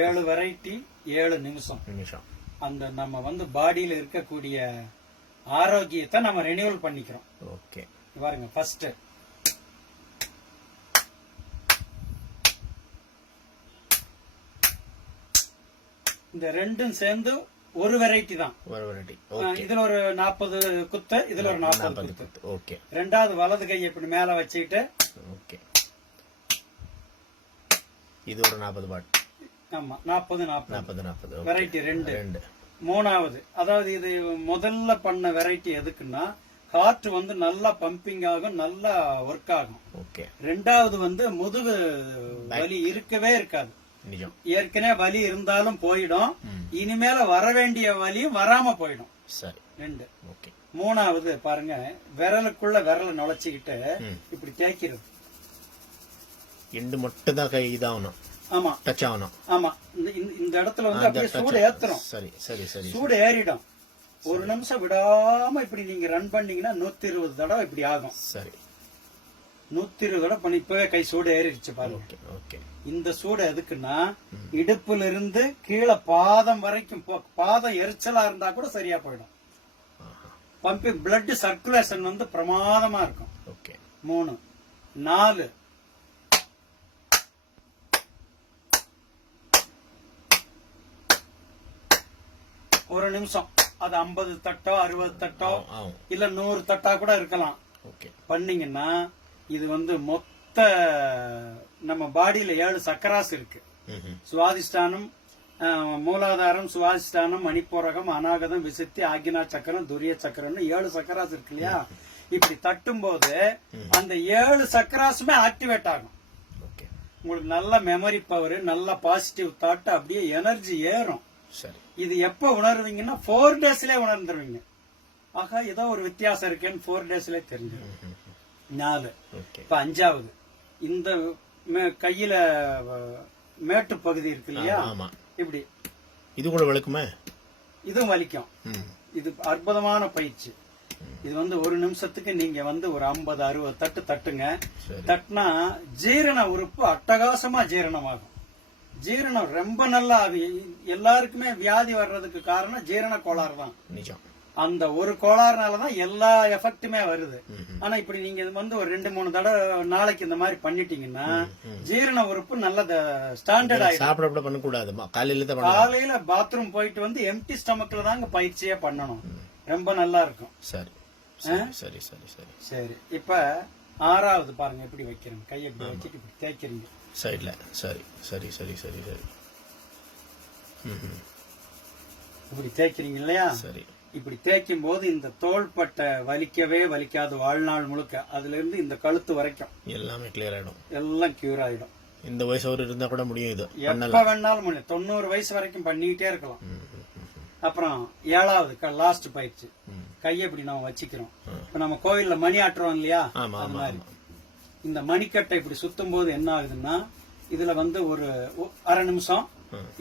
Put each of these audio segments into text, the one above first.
7 variety 7 நிமிஷம். அந்த நம்ம வந்து பாடியில இருக்கக்கூடிய ஆரோக்கியத்தை நம்ம ரெனியூவல் பண்ணிக்கிறோம். ஓகே, பாருங்க. ஃபர்ஸ்ட் இந்த ரெண்டும் சேர்ந்து ஒரு வெரைட்டி தான். இதுல ஒரு 40 குத்து, இதுல ஒரு 40 குத்து. ஓகே. ரெண்டாவது வலது கை இப்படி மேல வச்சுக்கிட்டு, ஓகே, இது ஒரு 40 வாட். ஆமா, 40 வெரைட்டி 2. 3வது, அதாவது இது முதல்ல பண்ண வெரைட்டி எதுக்குன்னா ஹார்ட் வந்து நல்லா பம்பிங் ஆகும், நல்லா ஒர்க் ஆகும். ஓகே. 2வது வந்து முதுகு வலி இருக்கவே இருக்காது. ஏற்கனவே வலி இருந்தாலும் போயிடும், இனிமேல வர வேண்டிய வலியும் வராம போயிடும். சரி. 2. 3வது பாருங்க, விரலுக்குள்ள விரல நுழைச்சிக்கிட்டு இப்படி தேய்க்கிறது. எண்டு மட்டும் தான் கை இதாகணும். ஆமா, டச் ஆகணும். ஆமா, இந்த இடத்துல வந்து அப்படியே சூடு ஏத்துறோம். சரி சரி சரி, சூடு ஏறிடும். ஒரு நிமிஷம் விடாம இப்படி நீங்க ரன் பண்ணீங்கன்னா 120 தடவை இப்படி ஆகும். சரி, 120 தடவை பண்ணி இப்பவே கை சூடு ஏறிடுச்சு பாருங்க. ஓகே. இந்த சூடு எதுக்குன்னா இடுப்புல இருந்து கீழே பாதம் வரைக்கும், பாதம் எரிச்சலா இருந்தா கூட சரியா போயிடும். பம்பிங் பிளட் சர்க்குலேஷன் வந்து பிரமாதமா இருக்கும். ஓகே. 3. 4. ஒரு நிமிஷம். அது 50 தட்டோ 60 தட்டோ இல்ல 100 தட்டா கூட இருக்கலாம். பண்ணீங்கன்னா இது வந்து மொத்த நம்ம பாடியில 7 சக்கராஸ் இருக்கு. சுவாதிஷ்டானம், மூலாதாரம், சுவாதிஷ்டானம், மணிப்பூரகம், அநாகதம், விசுத்தி, ஆக்ஞா சக்கரம், துரிய சக்கரம்னு 7 சக்கராஸ் இருக்கு இல்லையா? இப்படி தட்டும் போது அந்த 7 சக்கராசுமே ஆக்டிவேட் ஆகும். உங்களுக்கு நல்ல மெமரி பவர், நல்ல பாசிட்டிவ் தாட், அப்படியே எனர்ஜி ஏறும். இது எப்ப உணர்வீங்கன்னா 4 டேஸ்லயே உணர்ந்துருவீங்க. ஆகா, ஏதோ ஒரு வித்தியாசம் இருக்கேன்னு 4 டேஸ்லயே தெரிஞ்சிடும். 4. இப்ப 5வது, இந்த கையில மேட்டு பகுதி இருக்கு இல்லையா? இப்படி இது கூட வலிக்குமே. இதுவும் வலிக்கும். இது அற்புதமான பயிற்சி. இது வந்து ஒரு நிமிஷத்துக்கு நீங்க வந்து ஒரு 50-60 தட்டு தட்டுங்க. தட்டுனா ஜீரண உறுப்பு அட்டகாசமா ஜீரணமாகும். ஜீரணம் ரொம்ப நல்லா. எல்லாருக்குமே வியாதி வர்றதுக்கு காரணம் ஜீரண கோளாறு தான். அந்த ஒரு கோளாறுனாலதான் எல்லா எஃபெக்டுமே வருது. ஆனா இப்படி நீங்க வந்து ஒரு 2-3 தடவை நாளைக்கு இந்த மாதிரி பண்ணிட்டீங்கன்னா ஜீரண உறுப்பு நல்ல ஸ்டாண்டர்ட் ஆயிடும். சாப்பிட பண்ணக்கூடாது. காலையில பாத்ரூம் போயிட்டு வந்து எம்டி ஸ்டமக்ல தாங்க பயிற்சியே பண்ணணும். ரொம்ப நல்லா இருக்கும். சரி சரி சரி சரி சரி. இப்ப 6வது பாருங்க, எப்படி வைக்கிறேன். கையை இப்படி வச்சுட்டு இப்படி தேய்க்கிறீங்க சைட்ல. சரி சரி சரி சரி சரி. இப்படி தேய்க்கிறீங்க இல்லையா? சரி. இப்படி தேய்க்கும் போது இந்த தோள்பட்டை வலிக்கவே வலிக்காது வாழ்நாள் முழுக்க. அதுல இருந்து இந்த கழுத்து வரைக்கும் எல்லாமே கிளியர் ஆயிடும். எல்லாம் கியூர் ஆயிடும். இந்த வயசு ஒரு இருந்தா கூட முடியும். இது எப்ப வேணாலும் முடியும். 90 வயசு வரைக்கும் பண்ணிக்கிட்டே இருக்கலாம். அப்புறம் 7வது லாஸ்ட் பயிற்சி, கையை இப்படி நம்ம வச்சுக்கிறோம். இப்ப நம்ம கோவில்ல மணி ஆட்டுறோம் இல்லையா? அது மாதிரி இந்த மணிக்கட்டை இப்படி சுத்தும் போது என்ன ஆகுதுன்னா, இதுல வந்து ஒரு அரை நிமிஷம்,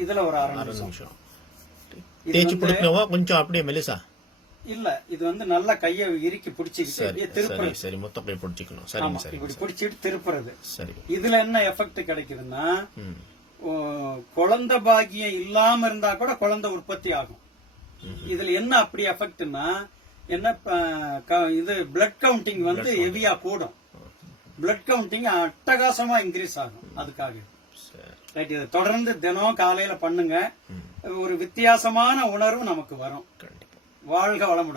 இதுல ஒரு அரை நிமிஷம் கொஞ்சம் அப்படியே மெலிசா இல்ல. இது வந்து நல்லா கையை இறுக்கி பிடிச்சிக்கிட்டு திருப்புறது. சரி, மொத்த கை பிடிச்சிக்கணும். இப்படி பிடிச்சிட்டு திருப்புறது. சரி. இதுல என்ன எஃபெக்ட் கிடைக்குதுன்னா, குழந்தை பாக்கியம் இல்லாம இருந்தா கூட குழந்தை உற்பத்தி ஆகும். இதுல என்ன அப்படி எஃபெக்ட்னா, என்ன இது பிளட் கவுண்டிங் வந்து ஹெவியா கூடும். பிளட் கவுண்டிங் அட்டகாசமா இன்க்ரீஸ் ஆகும். அதுக்காக ரைட். இதை தொடர்ந்து தினம் காலையில பண்ணுங்க. ஒரு வித்தியாசமான உணர்வு நமக்கு வரும். வாழ்க வளமுடன்.